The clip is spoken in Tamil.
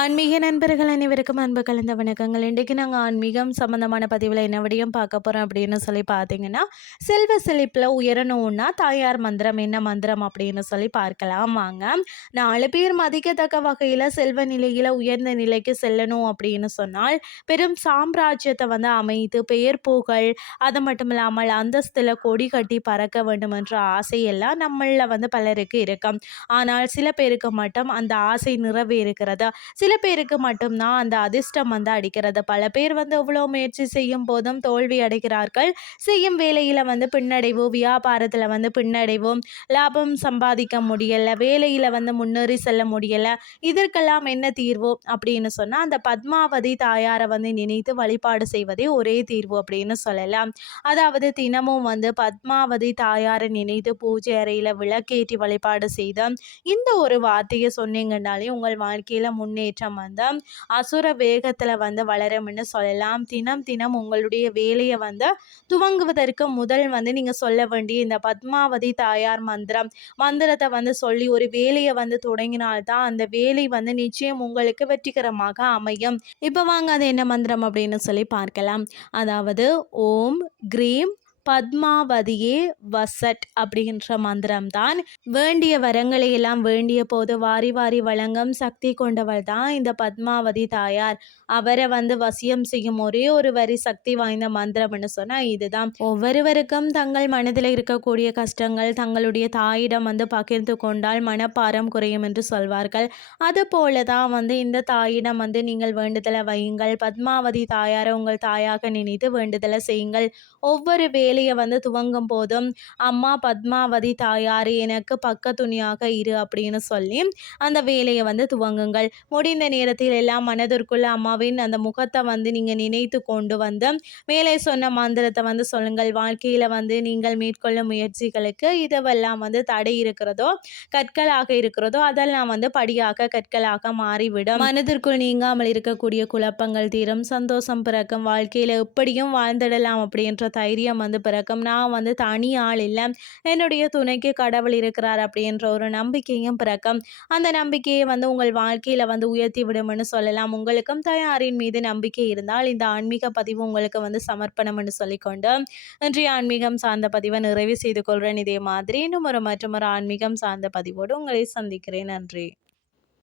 ஆன்மீக நண்பர்கள் அனைவருக்கும் அன்பு கலந்த வணக்கங்கள். இன்றைக்கு நாங்கள் ஆன்மீகம் சம்மந்தமான பதிவில் என்ன விடையும் பார்க்க போகிறோம் அப்படின்னு சொல்லி பார்த்தீங்கன்னா செல்வ செழிப்பில் உயரணும்னா தாயார் மந்திரம் என்ன மந்திரம் அப்படின்னு சொல்லி பார்க்கலாம் வாங்க. நாலு பேர் மதிக்கத்தக்க வகையில் செல்வ நிலையில் உயர்ந்த நிலைக்கு செல்லணும் அப்படின்னு சொன்னால் பெரும் சாம்ராஜ்யத்தை வந்து அமைத்து பெயர் புகழ் அது மட்டும் இல்லாமல் அந்தஸ்தில் கொடி கட்டி பறக்க வேண்டும் என்ற ஆசையெல்லாம் நம்மளில் வந்து பலருக்கு இருக்கும். ஆனால் சில பேருக்கு மட்டும் அந்த ஆசை நிறைவேறுகிறது? சில பேருக்கு மட்டும்தான் அந்த அதிர்ஷ்டம் வந்து அடிக்கிறது. பல பேர் வந்து எவ்வளோ முயற்சி செய்யும் போதும் தோல்வி அடைகிறார்கள். செய்யும் வேலையில் வந்து பின்னடைவு வியாபாரத்தில் வந்து பின்னடைவும் லாபம் சம்பாதிக்க முடியலை வேலையில் வந்து முன்னேறி செல்ல முடியலை இதற்கெல்லாம் என்ன தீர்வு அப்படின்னு சொன்னால் அந்த பத்மாவதி தாயாரை வந்து நினைத்து வழிபாடு செய்வதே ஒரே தீர்வு அப்படின்னு சொல்லலாம். அதாவது தினமும் வந்து பத்மாவதி தாயாரை நினைத்து பூஜை அறையில் விளக்கேற்றி வழிபாடு செய்த இந்த ஒரு வார்த்தையை சொன்னீங்கன்னாலே உங்கள் வாழ்க்கையில் முன்னேற்றம் முன்னேற்றம் வந்து அசுர வேகத்தில் வந்து வளரும்னு சொல்லலாம். தினம் தினம் உங்களுடைய வேலையை வந்து துவங்குவதற்கு முதல் வந்து நீங்கள் சொல்ல வேண்டிய இந்த பத்மாவதி தாயார் மந்திரம் மந்திரத்தை வந்து சொல்லி ஒரு வேலையை வந்து தொடங்கினால்தான் அந்த வேலை வந்து நிச்சயம் உங்களுக்கு வெற்றிகரமாக அமையும். இப்போ வாங்க அது என்ன மந்திரம் அப்படின்னு சொல்லி பார்க்கலாம். அதாவது ஓம் கிரீம் பத்மாவதியே வசட் அப்படின்ற மந்திரம் தான் வேண்டிய வரங்களை எல்லாம் வேண்டிய போது வாரி வாரி வழங்கும் சக்தி கொண்டவள் தான் இந்த பத்மாவதி தாயார். அவரை வந்து வசியம் செய்யும் ஒரே ஒரு வரி சக்தி வாய்ந்த மந்திரம்னு சொன்னால் இதுதான். ஒவ்வொருவருக்கும் தங்கள் மனதில் இருக்கக்கூடிய கஷ்டங்கள் தங்களுடைய தாயிடம் வந்து பகிர்ந்து கொண்டால் மனப்பாரம் குறையும் என்று சொல்வார்கள். அதுபோல தான் வந்து இந்த தாயிடம் வந்து நீங்கள் வேண்டுதலை வையுங்கள். பத்மாவதி தாயாரை உங்கள் தாயாக நினைத்து வேண்டுதலை செய்யுங்கள். ஒவ்வொரு வேலை வேலையை வந்து துவங்கும் போதும் அம்மா பத்மாவதி தாயார் எனக்கு பக்க துணியாக இரு அப்படின்னு சொல்லி அந்த வேலையை வந்து துவங்குங்கள். முடிந்த நேரத்தில் எல்லாம் மனதிற்குள்ள அம்மாவின் அந்த முகத்தை வந்து நீங்கள் நினைத்து கொண்டு வந்து மேலே சொன்ன மந்திரத்தை வந்து சொல்லுங்கள். வாழ்க்கையில் வந்து நீங்கள் மேற்கொள்ளும் முயற்சிகளுக்கு இதுவெல்லாம் வந்து தடை இருக்கிறதோ கற்களாக இருக்கிறதோ அதெல்லாம் வந்து படியாக கற்களாக மாறிவிடும். மனதிற்குள் நீங்காமல் இருக்கக்கூடிய குழப்பங்கள் தீரும். சந்தோஷம் பிறக்கும். வாழ்க்கையில் எப்படியும் வாழ்ந்துடலாம் அப்படின்ற தைரியம் வந்து பிறக்கும். நான் வந்து தனி ஆள் இல்லை. என்னுடைய துணைக்கு கடவுள் இருக்கிறார் அப்படின்ற ஒரு நம்பிக்கையும் பிறக்கும். அந்த நம்பிக்கையை வந்து உங்கள் வாழ்க்கையில் வந்து உயர்த்தி விடும்னு சொல்லலாம். உங்களுக்கும் தயாரின் மீது நம்பிக்கை இருந்தால் இந்த ஆன்மீக பதிவு உங்களுக்கு வந்து சமர்ப்பணம்னு சொல்லிக்கொண்டு இன்றைய ஆன்மீகம் சார்ந்த பதிவை நிறைவு செய்து கொள்கிறேன் இதே மாதிரி இன்னும் ஒரு மற்றும் ஒரு ஆன்மீகம் சார்ந்த பதிவோடு உங்களை சந்திக்கிறேன். நன்றி.